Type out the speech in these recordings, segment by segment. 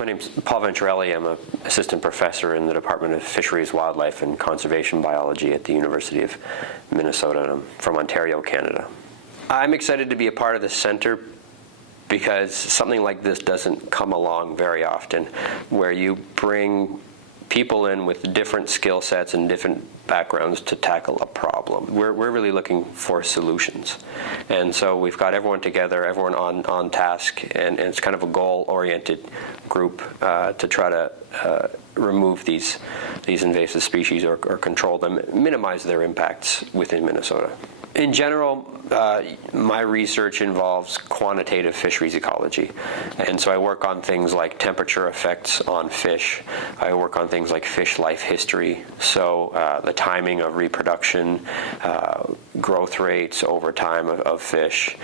My name's Paul Venturelli. I'm an assistant professor in the Department of Fisheries, Wildlife, and Conservation Biology at the University of Minnesota, and I'm from Ontario, Canada. I'm excited to be a part of this center because something like this doesn't come along very often, where you bring people in with different skill sets and different backgrounds to tackle a problem. We're really looking for solutions. And so we've got everyone together, everyone on task, and it's kind of a goal-oriented group to try to remove these invasive species or control them, minimize their impacts within Minnesota. In general, my research involves quantitative fisheries ecology, and so I work on things like temperature effects on fish. I work on things like fish life history, so the timing of reproduction, growth rates over time of fish,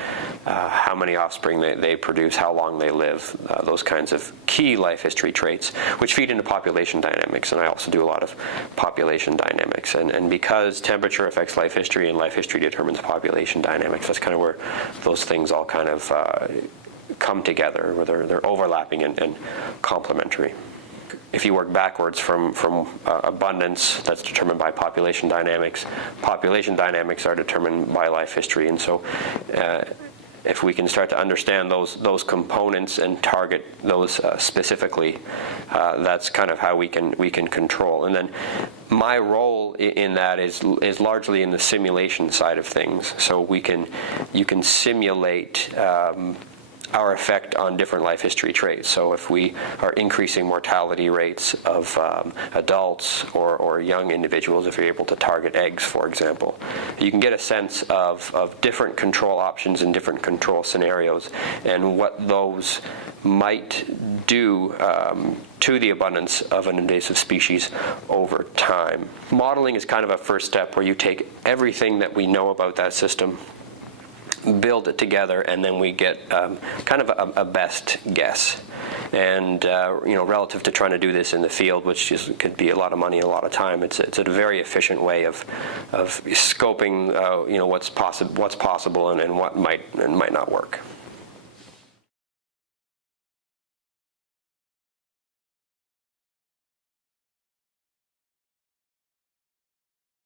how many offspring they produce, how long they live, those kinds of key life history traits, which feed into population dynamics, and I also do a lot of population dynamics. And because temperature affects life history and life history determines population dynamics, that's kind of where those things all kind of come together, where they're overlapping and complementary. If you work backwards from abundance, that's determined by population dynamics. Population dynamics are determined by life history, and so if we can start to understand those components and target those specifically, that's kind of how we can control. And then my role in that is largely in the simulation side of things. So you can simulate our effect on different life history traits. So if we are increasing mortality rates of adults or young individuals, if you're able to target eggs, for example, you can get a sense of different control options and different control scenarios and what those might do to the abundance of an invasive species over time. Modeling is kind of a first step where you take everything that we know about that system, build it together, and then we get kind of a best guess. And relative to trying to do this in the field, which could be a lot of money, a lot of time, it's a very efficient way of scoping what's possible and what might not work.